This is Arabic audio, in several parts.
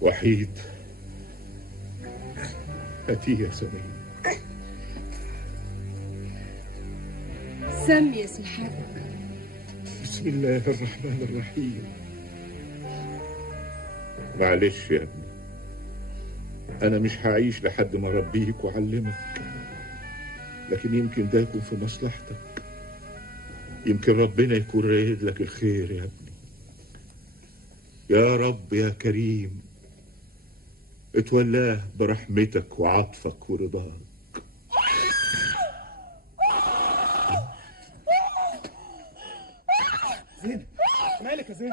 وحيد، هاتيه يا سمية. سمي يا سي الحاج. بسم الله الرحمن الرحيم. معلش يا ابني، أنا مش هعيش لحد ما أربيك وأعلمك، لكن يمكن ده يكون في مصلحتك، يمكن ربنا يكون رايد لك الخير يا ابني. يا رب يا كريم اتولاه برحمتك وعطفك ورضاك. زينب، مالك يا زينب؟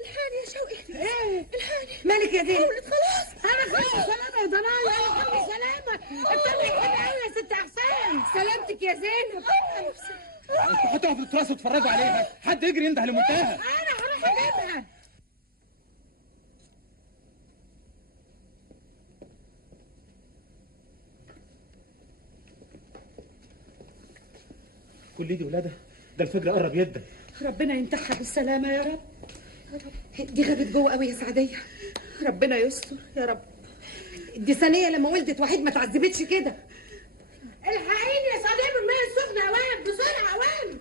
الحقني يا شوقي. ايه؟ الحقني. مالك يا زينب؟ ولد خلاص. انا خلي سلامة يا ضنايا، انا خلي سلامك. الدنيا حلوة قوي يا ست حسين. سلامتك يا زينب. انتوا هتقعدوا تتراسوا تتفرجوا عليها، حد يجري ينده لمنتهى. انا هروح اجيبها. كل دي ولادة، ده الفجر قرب يدا. ربنا يمتحها بالسلامة يا رب. دي غابت جوه قوي يا سعدية. ربنا يستر يا رب. دي ثانية لما ولدت وحيد ما تعذبتش كده. الحقيني يا سعدية بالمية السخنة يا واد، بسرعة يا واد.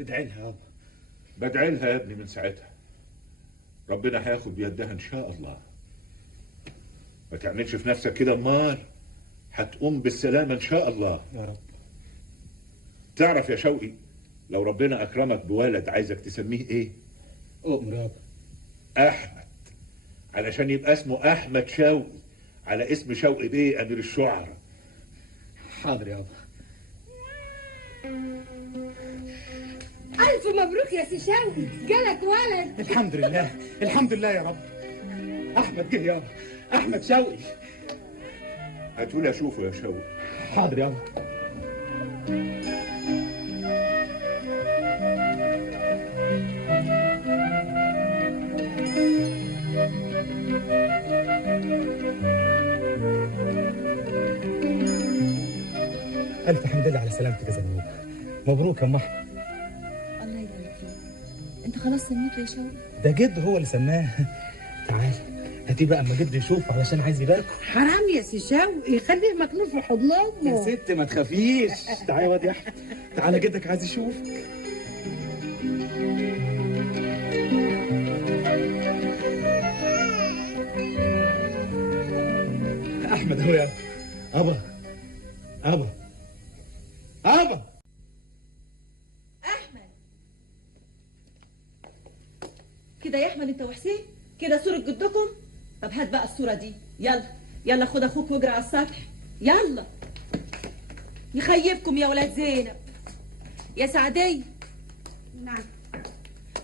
ادعي لها يابا. بدعي لها يا ابني من ساعتها، ربنا هياخد بيدها ان شاء الله. ما تعملش في نفسك كده، امال هتقوم بالسلامه ان شاء الله يا رب. تعرف يا شوقي، لو ربنا اكرمك بولد عايزك تسميه ايه؟ اؤمر يابا. احمد، علشان يبقى اسمه احمد شوقي على اسم شوقي بيه امير الشعراء. حاضر يابا. ألف مبروك يا سي شوقي، جالك ولد. الحمد لله، الحمد لله يا رب. احمد جه يابا، احمد شوقي. هتقول اشوفه يا شوقي. حاضر يابا. الف حمد لله على سلامتك يا زنوب. مبروك يا ام احمد. الله يبارك فيك. انت خلاص سميته يا شوقي؟ ده جد هو اللي سماه. تعال هاتي بقى اما جد يشوف علشان عايز يباركه. حرام يا سي شوقي، خليه مكنوف في حضن امه. يا ست ما تخافيش. تعالى يا واد يا احمد، تعالى جدك عايز يشوفك. احمد هو يا ابا. ابا ابا. احمد كده يا احمد، انت وحسين كده صورة جدكم. طب هات بقى الصورة دي، يلا يلا خد اخوك واجري على السطح، يلا يخيبكم يا ولاد زينب. يا سعدية. نعم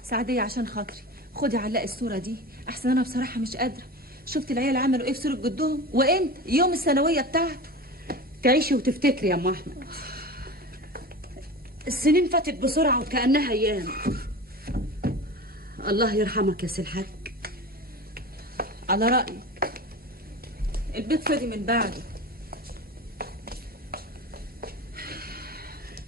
سعدية، عشان خاطري خدي علقي الصورة دي، احسن انا بصراحة مش قادرة. شفت العيال عملوا ايه في صورة جدهم، وانت يوم الثانوية بتاعك. تعيشي وتفتكري يا ام احمد. السنين فاتت بسرعه وكانها ايام. الله يرحمك يا سي الحاج. على رأيك البيت فاضي من بعده.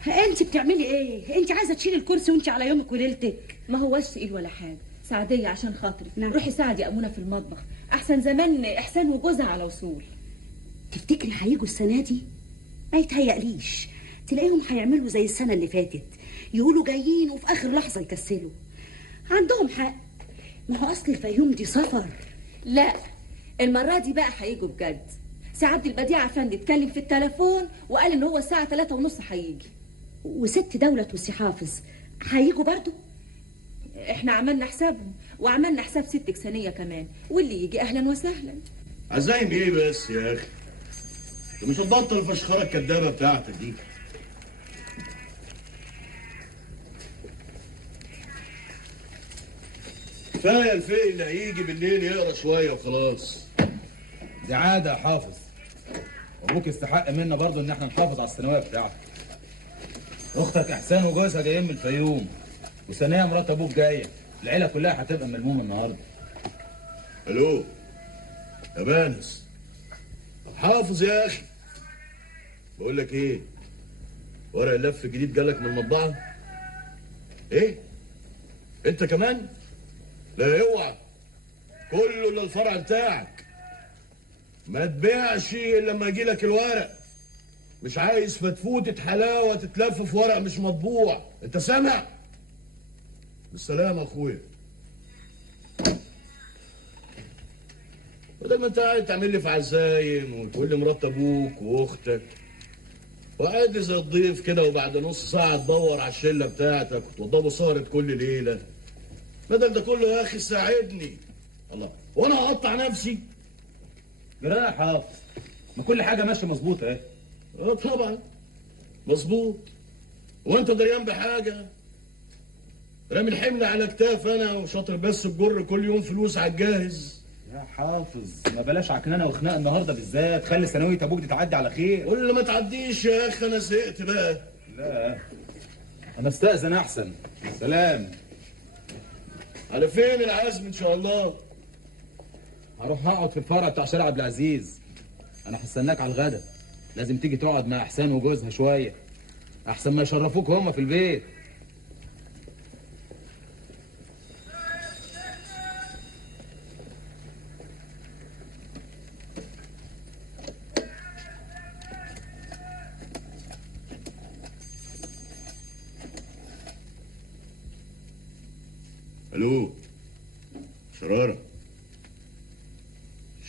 انت بتعملي ايه؟ انت عايزه تشيلي الكرسي وانت على يومك وليلتك. ما هوش تقيل ولا حاجة. سعدية عشان خاطري نعم. روحي ساعدي أمونة في المطبخ، أحسن زمان إحسان وجوزها على وصول. تفتكري هيجوا السنه دي؟ ما يتهيأليش، تلاقيهم هيعملوا زي السنه اللي فاتت، يقولوا جايين وفي اخر لحظه يكسلوا. عندهم حق، ما هو اصل الفيوم دي سفر. لا، المرة دي بقى هيجوا بجد. سعد البديع أفندي اتكلم في التليفون وقال إن هو الساعة 3:30 هيجي. وست دولة وسي حافظ هيجوا برضو؟ احنا عملنا حسابهم وعملنا حساب ستك ثانية كمان، واللي يجي أهلا وسهلا. عزايم ايه بس يا اخي؟ مش هتبطل الفشخره الكدابه بتاعتك دي. كفايه الفقه اللي هيجي بالليل يقرا شويه وخلاص. دي عاده يا حافظ، وابوك يستحق منا برضه ان احنا نحافظ على الثانويه بتاعتك. اختك احسان وجوزها جايين من الفيوم، وثانيه مرات ابوك جايه، العيله كلها هتبقى ملمومه النهارده. الو يا بانس، حافظ يا اخي، بقول لك ايه، ورق اللف الجديد جالك من المطبعه؟ ايه انت كمان؟ لا اوعى، كله الا الفرع بتاعك، ما تبيعش الا لما يجيلك الورق، مش عايز فتفوتة حلاوه تتلف في ورق مش مطبوع، انت سامع؟ بالسلامه يا اخويا. بدل ما انت قاعد تعمل لي في عزايم وتقول لي مرات ابوك واختك، وقاعد زي الضيف كده، وبعد نص ساعه تدور على الشله بتاعتك وتوضبوا سهره كل ليله، بدل ده كله يا اخي ساعدني. الله، وانا هقطع نفسي؟ جرايه يا حافظ، ما كل حاجه ماشيه مظبوطه اهي. اه طبعا مظبوط، وانت دريان بحاجه؟ رامي الحمل على كتاف انا، وشاطر بس بجر كل يوم فلوس على الجاهز. يا حافظ ما بلاش عكنانه وخناق النهارده بالذات، خلي ثانويه ابوك دي تعدي على خير. قول لي ما تعديش يا اخي، انا زهقت بقى. لا انا استاذن احسن. سلام. على فين العزم ان شاء الله؟ هروح اقعد في الفرع بتاع شارع عبد العزيز، انا هستناك على الغدا، لازم تيجي تقعد مع احسان وجوزها شويه احسن ما يشرفوك هما في البيت. الو شراره،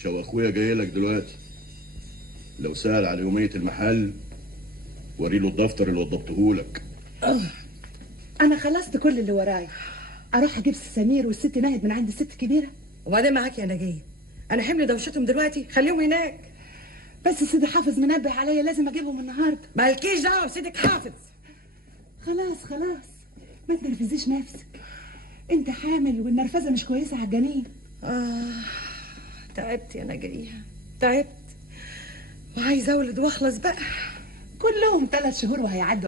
شو اخويا جاي لك دلوقتي، لو سأل على يومية المحل وري له الدفتر اللي وضبطهولك. انا خلصت كل اللي ورايا، اروح اجيب سمير والست ناهد من عند الست كبيره. وبعدين معاك يا نجيه، انا حمل دوشتهم دلوقتي، خليهم هناك. بس سيدي حافظ منبه عليا لازم اجيبهم النهارده. مالكيش دعوه بسيدك حافظ. خلاص ما تنرفزيش نفسك، انت حامل والنرفزه مش كويسه على الجنين. تعبت يا نجيه، تعبت وعايزه اولد واخلص بقى. كلهم 3 شهور وهيعدوا.